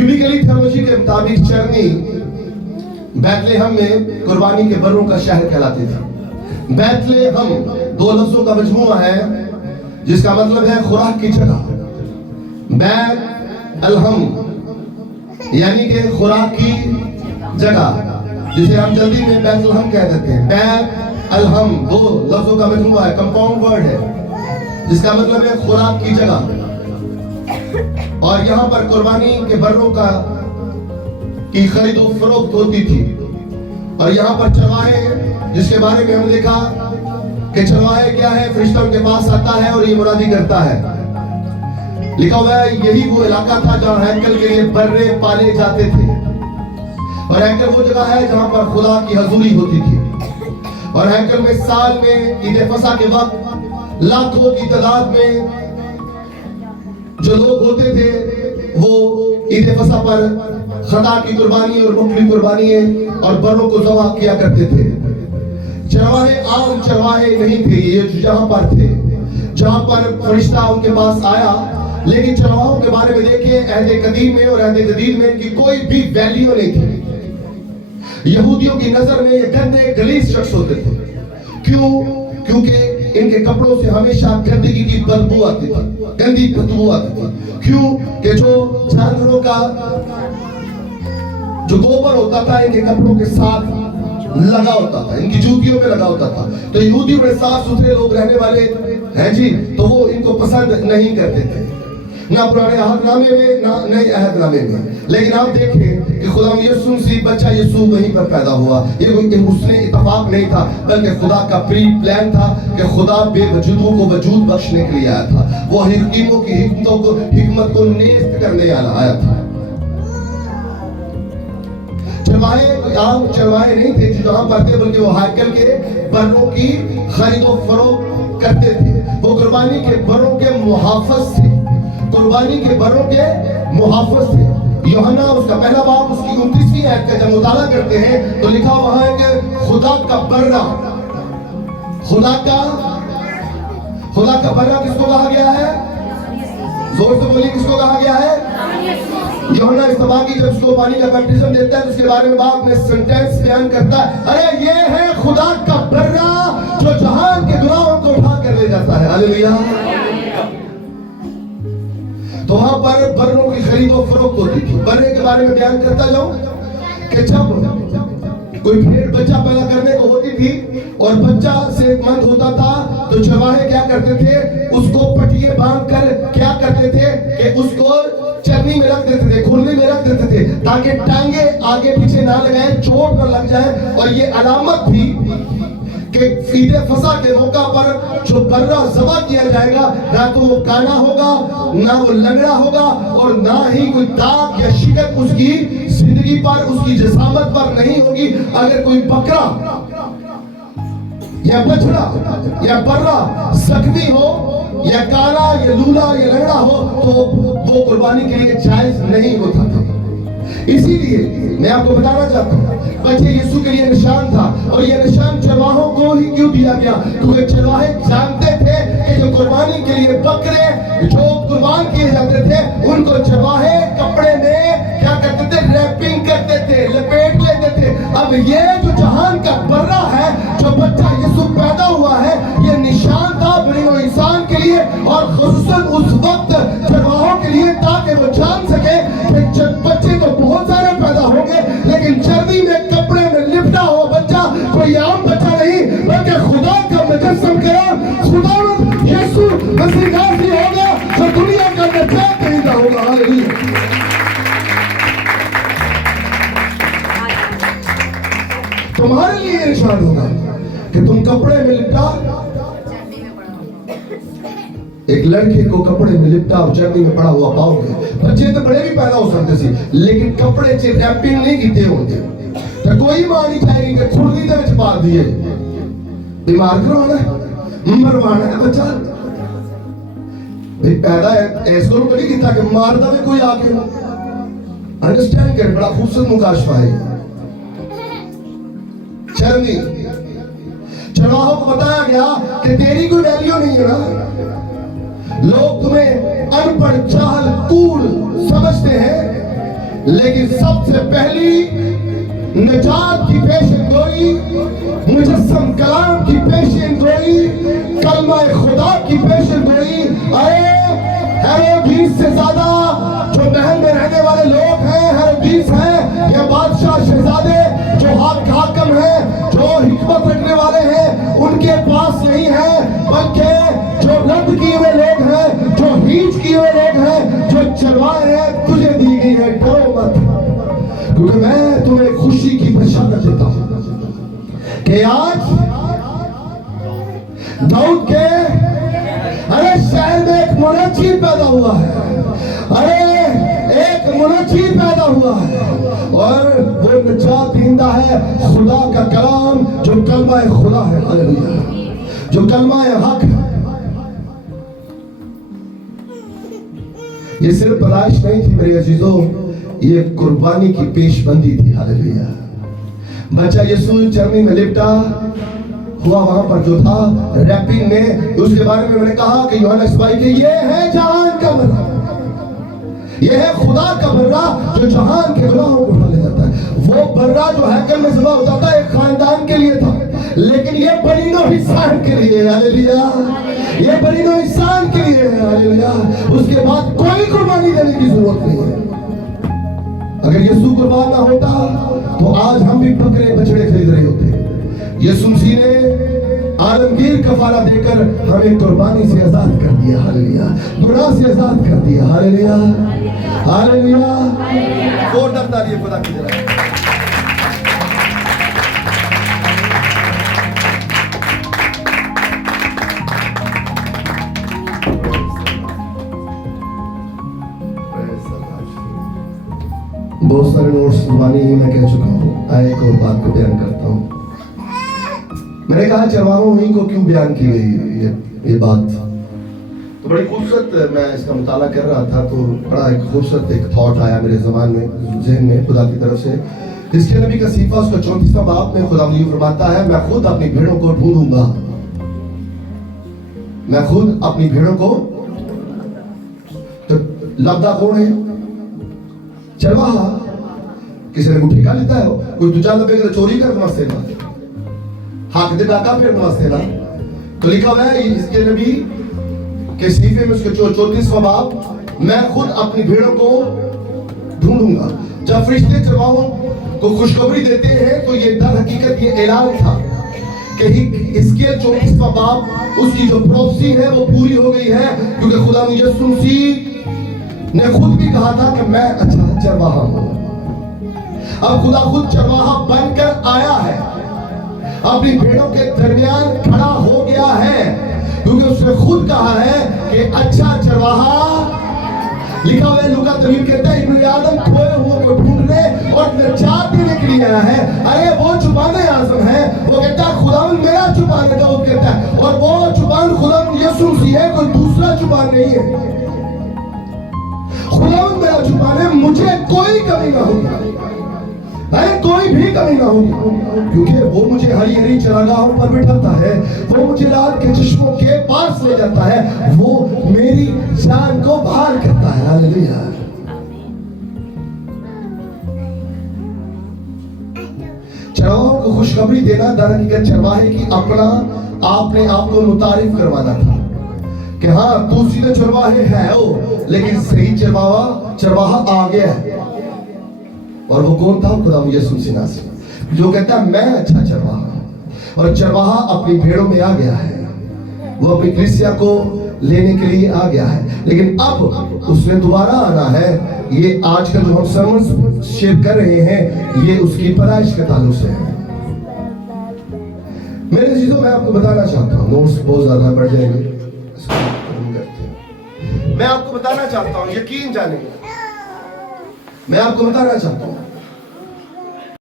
Biblically theology के मुताबिक चरनी बैतलेहम में कुर्बानी के बर्रों का शहर कहलाती थी। बैतलेहम दो लफ्जों का मजमूआ है जिसका मतलब है खुराक की जगह। बैत अलहम यानी कि खुराक की जगह, जिसे हम जल्दी में बैतलहम कह देते हैं। बैत अलहम दो लफ्जों का मजमूआ है, कंपाउंड वर्ड है, जिसका मतलब है खुराक की जगह। और यहाँ पर कुर्बानी के बर्रों का की खरीदो फरोख्त होती थी। और यहाँ पर चरवाहे, जिसके बारे में हमने देखा कि चरवाहे क्या है, फरिश्ता उनके पास आता है और ये मुरादी करता है। लिखा हुआ है यही वो इलाका था जहाँ हैकल के लिए बर्रे पाले जाते थे। और हैकल वो जगह है जहाँ पर खुदा की हजूरी होती थी। और हैकल में साल में ईद फसा के वक्त लाखों की तादाद में जो लोग होते थे वो ईद फसा पर खता की कुर्बानी और मुखली कुर्बानी और बर्रों को ज़बह किया करते थे। चरवाहे आम चरवाहे नहीं थे, ये जहाँ पर थे, जहाँ पर फरिश्ता उनके पास आया। लेकिन चरवाहों के बारे में देखिए, अहद कदीम में और अहद जदीद में इनकी कोई भी वैल्यू नहीं थी। यहूदियों की नजर में ये गंदे गलीज शख्स होते थे। क्यों? क्योंकि इनके कपड़ों से हमेशा गंदगी की बदबू आती थी, गंदी बदबू आती थी। क्यों? कि जो जानवरों का जो गोबर होता था इनके कपड़ों के साथ लगा होता था, इनकी जूतियों में लगा होता था। तो यहूदी बड़े साफ सुथरे लोग रहने वाले हैं जी, तो वो इनको पसंद नहीं करते थे, ना पुराने अहदनामे में ना नए अहदनामे में। लेकिन आप देखें कि खुदा यीशु मसीह बच्चा यीशु वहीं पर पैदा हुआ। ये कोई उसने इत्तेफाक नहीं था, बल्कि खुदा का प्री प्लान था कि खुदा बेवजूदों को वजूद बख्शने के लिए आया था। वो हकीमों की हिकमत को नेस्त करने आया था। चरवाहे आम चरवाहे नहीं थे जो जहाँ पर थे, बल्कि वो हैकल के बर्रों की खरीदो फरोख्त करते थे। वो कुर्बानी के बर्रों के मुहाफिज थे, कुर्बानी के बर्रों के मुहाफिज थे। यूहन्ना उसका पहला बाब उसकी 29वीं आयत का जब मुताला करते हैं तो लिखा वहां है कि खुदा का बर्रा किसको कहा गया है? जोर से बोलिए, किसको कहा गया है? यूहन्ना इस्तबाकी जब उसको पानी का बैप्टिज्म देता है तो उसके बारे में बाद में सेंटेंस बयान करता है, अरे ये है खुदा का बर्रा जो जहान के गुनाहों को उठा कर ले जाता है। हालेलुया। तो वहां पर बर्रों की खरीदो फरोख्त होती थी। बर्रे के बारे में बयान करता जाऊं कि जब कोई भेड़ बच्चा पैदा करने को होती थी और बच्चा सेहतमंद होता था तो चरवाहे क्या करते थे, उसको पटिए बांध कर क्या करते थे कि उसको चरनी में रख देते थे, खुरली में रख देते थे, ताकि टांगे आगे पीछे ना लगाए, चोट ना लग जाए। और ये अलामत थी कि ईद फसा के मौका पर जो बर्रा ज़बह किया जाएगा, ना तो वो काना होगा, ना वो लंगड़ा होगा, और ना ही कोई दाग या शिकत उसकी जिंदगी पर, उसकी जिसामत पर नहीं होगी। अगर कोई बकरा या बछड़ा या बर्रा जख्मी हो या काला या लूला या लंगड़ा हो तो वो कुर्बानी के लिए जायज नहीं होता था। इसीलिए मैं आपको बताना चाहता हूँ, बच्चे यीशु के लिए निशान था। और ये निशान चरवाहों को ही क्यों दिया गया? क्योंकि चरवाहे जानते थे कि जो कुर्बानी के लिए बकरे जो कुर्बान किए जाते थे उनको चरवाहे कपड़े में क्या करते थे, रैपिंग करते थे, लपेट लेते थे। अब ये जो जहान का बर्रा है, जो बच्चा यीशु पैदा हुआ है, ये निशान था बनीनो इंसान के लिए और खुसूसन उस वक्त चरवाहों के लिए, ताकि वो जान सके कि बच्चे तो बहुत सारे पैदा होंगे, लेकिन चर्बी में कपड़े में लिपटा हुआ बच्चा कोई आम बच्चा नहीं, बल्कि खुदा का मुजस्सम करा खुदा यीशु मसीह नाज़री होगा जो दुनिया का नजात देता होगा। हालेलुया। तुम्हारे लिए निशान होगा कि तुम कपड़े में लिपटा, एक लड़के को कपड़े में लिपटा और चर्बी में पड़ा हुआ पाओगे। बच्चे तो बड़े भी पैदा हो सकते सी, लेकिन कपड़े से रैपिंग नहीं कीते होंगे। तो कोई मां नहीं चाहेगी कि खुरली दे विच पा दिए, बीमार करवाना है, मरवाना है बच्चा। भाई पैदा है इसको तो नहीं कीता कि मार दे कोई आके। अंडरस्टैंड कर, बड़ा खूबसूरत मुकाशफा है। चरनी चरवाहों को बताया गया कि तेरी कोई वैल्यू नहीं है ना, लोग तुम्हें अनपढ़, जाहल, कूड़ समझते हैं, لیکن سب سے پہلی نجات کی پیشن گوئی، مجسم کلام کی پیشن گوئی، کلمہ خدا کی پیشن گوئی. ارے ہیروڈیس سے زیادہ جو محل میں رہنے والے لوگ ہیں ہیروڈیس ہیں، یہ بادشاہ شہزادے جو حاکم ہیں، جو حکمت رکھنے والے ہیں، ان کے پاس نہیں ہے، بلکہ جو رد کیے ہوئے لوگ ہیں، جو ہیچ کیے ہوئے لوگ ہیں، جو چروائے ہیں. تجھے دی گئی ہے ڈرو مت، کیونکہ میں تمہیں خوشی کی بشارت دیتا ہوں کہ آج داؤد کے شہر میں ایک منجی پیدا ہوا ہے. ایک منجی پیدا ہوا ہے، اور وہ نجات دہندہ ہے خدا کا کلام، جو کلمہ خدا ہے. ہلیلویا، جو کلمہ حق ہے. یہ صرف پیدائش نہیں تھی میرے عزیزوں، یہ قربانی کی پیش بندی تھی. ہلیلویا. بچہ یسوع چرمی میں لپٹا ہوا وہاں پر جو تھا ریپنگ میں، اس کے بارے میں نے کہا کہ یوحنا اسماعیل کہ یہ ہے جہان کا برا، یہ ہے خدا کا برا جو جہان کے گناہوں کو اٹھا لے جاتا ہے. وہ برا جو ہیکل میں ذبح ہوتا تھا ایک خاندان کے لیے تھا، لیکن یہ بنی نوع انسان کے لیے. ہلیلویا، یہ بنی نوع انسان کے لیے ہے. ہلیلویا. اس کے بعد کوئی قربانی دینے کی ضرورت نہیں ہے. اگر یسوع قربان نہ ہوتا تو آج ہم بھی بکرے بچڑے خرید رہے ہوتے. یسوع مسیح نے عالمگیر کفارہ دے کر ہمیں قربانی سے آزاد کر دیا. ہلیلویا، گناہ سے آزاد کر دیا. ہلیلویا، ہلیلویا. اور ڈرتا نہیں خدا کی طرح. بہت سارے نوٹس زبانی ہی میں کہہ چکا ہوں، ایک اور بات کو بیان کرتا ہوں. میں نے کہا چرواہوں ہی کو کیوں بیان کی گئی یہ بات، تو بڑی خوبصورت میں اس کا مطالعہ کر رہا تھا تو بڑا ایک خوبصورت ایک تھاٹ آیا میرے زبان میں، ذہن میں خدا کی طرف سے. اس کے نبی کا صحیفہ اس کا 34واں باب میں خدا مجھے فرماتا ہے، میں خود اپنی بھیڑوں کو ڈھونڈوں گا. میں خود اپنی بھیڑوں کو. تو لبدہ کون ہے؟ چرواہا. کسی نے مٹھی کا لیتا ہے، کوئی دوجا لبے گا چوری کر نمستے نا، حق دے ڈاکہ پھر نمستے نا. تو لکھا ہوا ہے اس کے نبی کے صحیفے میں اس کے 34واں باب، میں خود اپنی بھیڑوں کو ڈھونڈوں گا. جب فرشتے چرواہوں کو خوشخبری دیتے ہیں تو یہ در حقیقت یہ اعلان تھا کہ اس کے 34واں باب اس کی جو پروفیسی ہے وہ پوری ہو گئی ہے، کیونکہ خدا یسوع مسیح نے خود بھی کہا تھا کہ میں اچھا چرواہا ہوں. اب خدا خود چرواہا بن کر آیا ہے، اپنی بھیڑوں کے درمیان کھڑا ہو گیا ہے، کیونکہ اس نے خود کہا ہے کہ اچھا چرواہا. لکھا ہوا ہے لوکا طبیب کہتا ہے ابن آدم کھوئے ہوئے کو ڈھونڈنے اور نجات دینے کے لیے آیا ہے. ارے وہ چھپانے اعظم ہے، وہ کہتا ہے خداوند میرا چھپانے کا، وہ کہتا ہے، اور وہ چھپان خداوند یسوع مسیح ہے، کوئی دوسرا چھپان نہیں ہے. خداوند میرا چھپانے، مجھے کوئی کمی نہ ہوگی، کوئی بھی کمی نہ ہوگی، کیونکہ وہ مجھے ہری ہری چراگاہوں پر بٹھاتا ہے، وہ مجھے رات کے چشموں کے پاس لے جاتا ہے، وہ میری جان کو بحال کرتا ہے. ہلیلویا. چرواہوں کو خوشخبری دینا در حقیقت چرواہے کی اپنا آپ نے آپ کو متعارف کروانا تھا کہ ہاں تو سیدھے چرواہے ہے ہو، لیکن صحیح چرواہا آ گیا ہے. اور وہ کون تھا؟ خدا یسوع مسیح، جو کہتا ہے میں اچھا چرواہا ہوں. اور چرواہا اپنی بھیڑوں میں آ گیا ہے، وہ اپنی کلیسیا کو لینے کے لیے آ گیا ہے، لیکن اب اس نے دوبارہ آنا ہے. یہ آج کل جو ہم سرمنز شیئر کر رہے ہیں یہ اس کی پیدائش کے تعلق سے ہے. میرے عزیزوں میں آپ کو بتانا چاہتا ہوں، نوٹس بہت زیادہ بڑھ جائیں گے، میں آپ کو بتانا چاہتا ہوں، یقین جانے میں آپ کو بتانا چاہتا ہوں